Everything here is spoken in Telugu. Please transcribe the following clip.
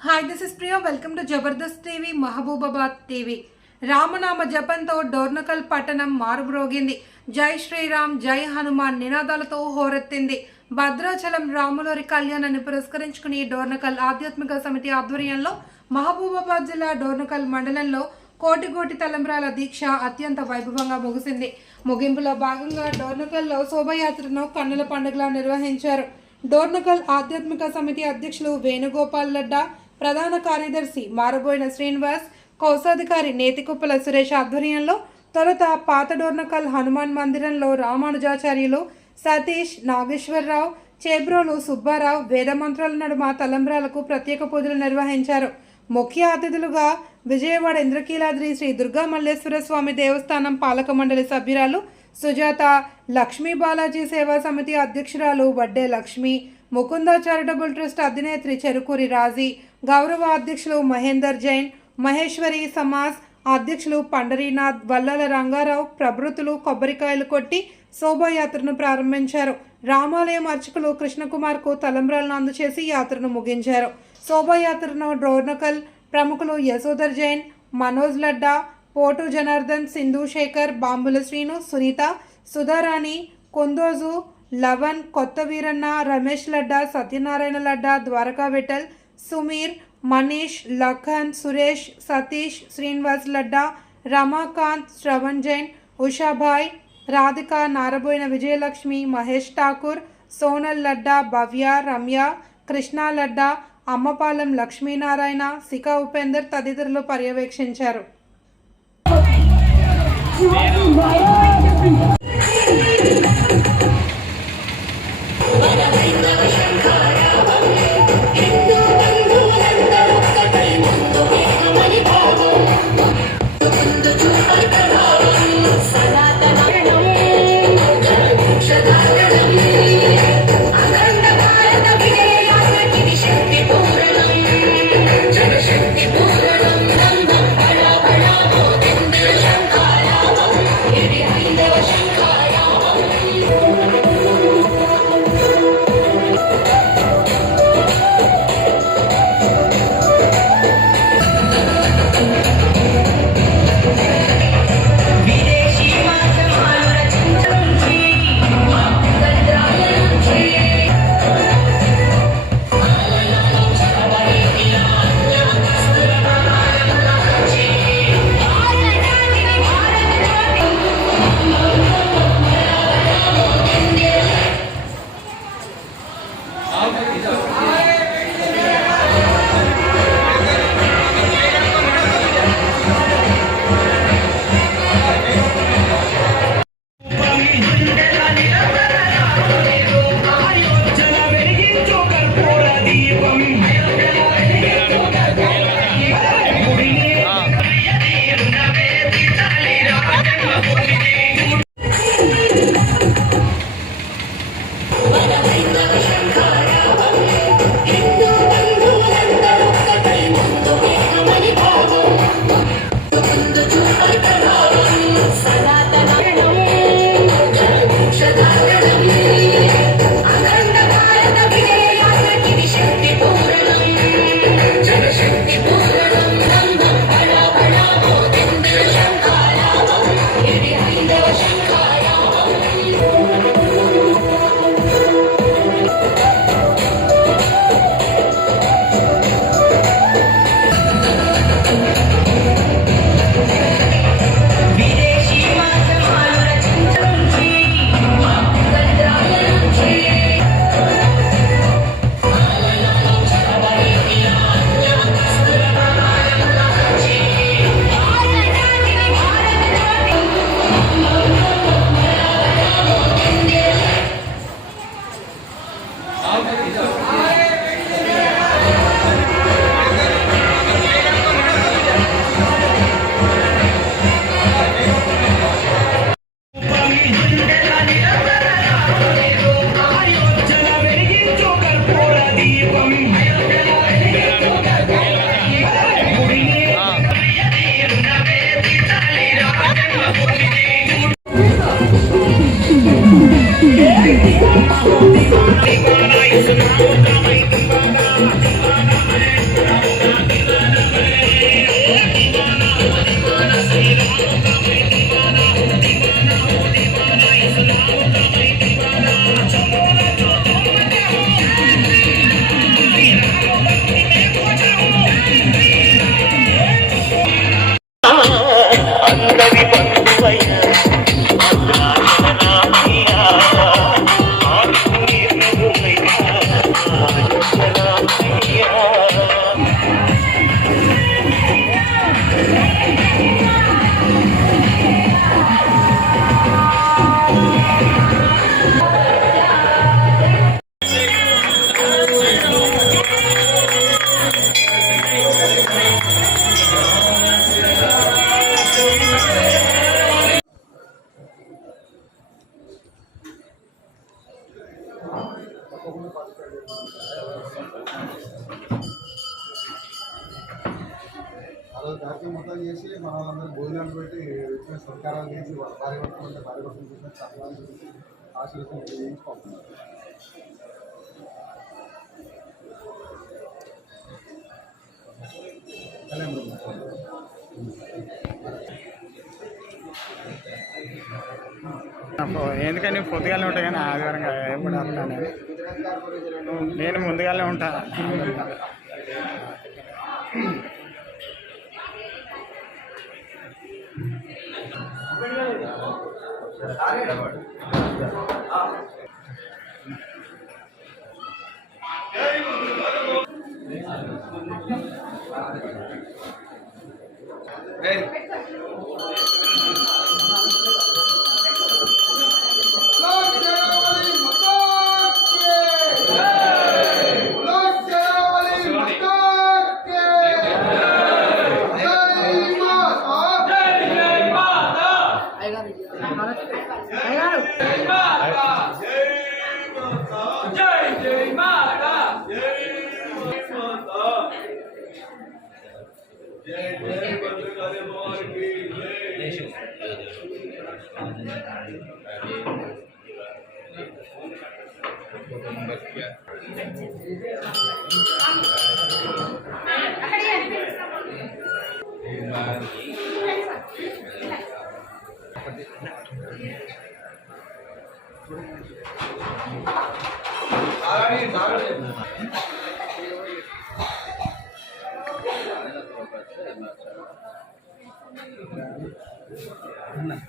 Hi this is Priya welcome to Jabardasth TV Mahabubabad TV రామనామ జపంతో డోర్నకల్ పట్టణం మారుమ్రోగింది జై శ్రీరామ్ జై హనుమాన్ నినాదాలతో హోరెత్తింది భద్రాచలం రాములోరి కళ్యాణాన్ని పురస్కరించుకుని డోర్నకల్ ఆధ్యాత్మిక సమితి ఆధ్వర్యంలో మహబూబాబాద్ జిల్లా డోర్నకల్ మండలంలో కోటి కోటి తలంబ్రాల దీక్ష అత్యంత వైభవంగా ముగిసింది ముగింపులో భాగంగా డోర్నకల్లో శోభయాత్రను కన్నుల పండుగలా నిర్వహించారు డోర్నకల్ ఆధ్యాత్మిక సమితి అధ్యక్షులు వేణుగోపాల్ లడ్డా ప్రధాన కార్యదర్శి మారబోయిన శ్రీనివాస్ కోశాధికారి నేతికుప్పల సురేష్ ఆధ్వర్యంలో తొలుత పాతడోర్నకల్ హనుమాన్ మందిరంలో రామానుజాచార్యులు సతీష్ నాగేశ్వరరావు చేబ్రోలు సుబ్బారావు వేదమంత్రాల నడుమ తలంబ్రాలకు ప్రత్యేక పూజలు నిర్వహించారు. ముఖ్య అతిథులుగా విజయవాడ ఇంద్రకీలాద్రి శ్రీ దుర్గా మల్లేశ్వర స్వామి దేవస్థానం పాలక మండలి సభ్యురాలు సుజాత లక్ష్మీ బాలాజీ సేవా సమితి అధ్యక్షురాలు వడ్డే లక్ష్మి ముకుంద చారిటబుల్ ట్రస్ట్ అధినేత్రి చెరుకూరి రాజీ గౌరవ అధ్యక్షులు మహేందర్ జైన్ మహేశ్వరి సమాజ్ అధ్యక్షులు పండరీనాథ్ వల్లల రంగారావు ప్రభృతులు కొబ్బరికాయలు కొట్టి శోభాయాత్రను ప్రారంభించారు. రామాలయం అర్చకులు కృష్ణకుమార్కు తలంబ్రాలను అందచేసి యాత్రను ముగించారు. శోభాయాత్రను డ్రోర్నకల్ ప్రముఖులు యశోధర్ జైన్ మనోజ్ లడ్డా పోటు జనార్దన్ సింధు శేఖర్ బాంబుల శ్రీను సునీత సుధారాణి కొందోజు లవన్ కొత్త వీరన్న రమేష్ లడ్డా సత్యనారాయణ లడ్డా ద్వారకా విఠల్ సుమీర్ మనీష్ లఖన్ సురేష్ సతీష్ శ్రీనివాస్ లడ్డా రమాకాంత్ శ్రవణ్ జైన్ ఉషాభాయ్ రాధిక నారబోయిన విజయలక్ష్మి మహేష్ ఠాకూర్ సోనల్ లడ్డా భవ్య రమ్య కృష్ణా లడ్డా అమ్మపాలెం లక్ష్మీనారాయణ శిఖా ఉపేందర్ తదితరులు పర్యవేక్షించారు. కార్యక్రమం మొత్తం చేసి మన వాళ్ళందరూ భోజనాలు పెట్టి వచ్చిన సత్కారాలు చేసి వాళ్ళ భార్య భర్తలు ఉంటే భార్య భర్తలు చేసిన సత్కారాలు చేసి ఆశీర్వదం చేయించుకుంటున్నారు ఎందుకని పొద్దుగానే ఉంటాయి కానీ ఆదివారంగా ఎప్పుడు వస్తాను నేను. ముందుగానే ఉంటాను Hey. 나가네 나가네 Yeah.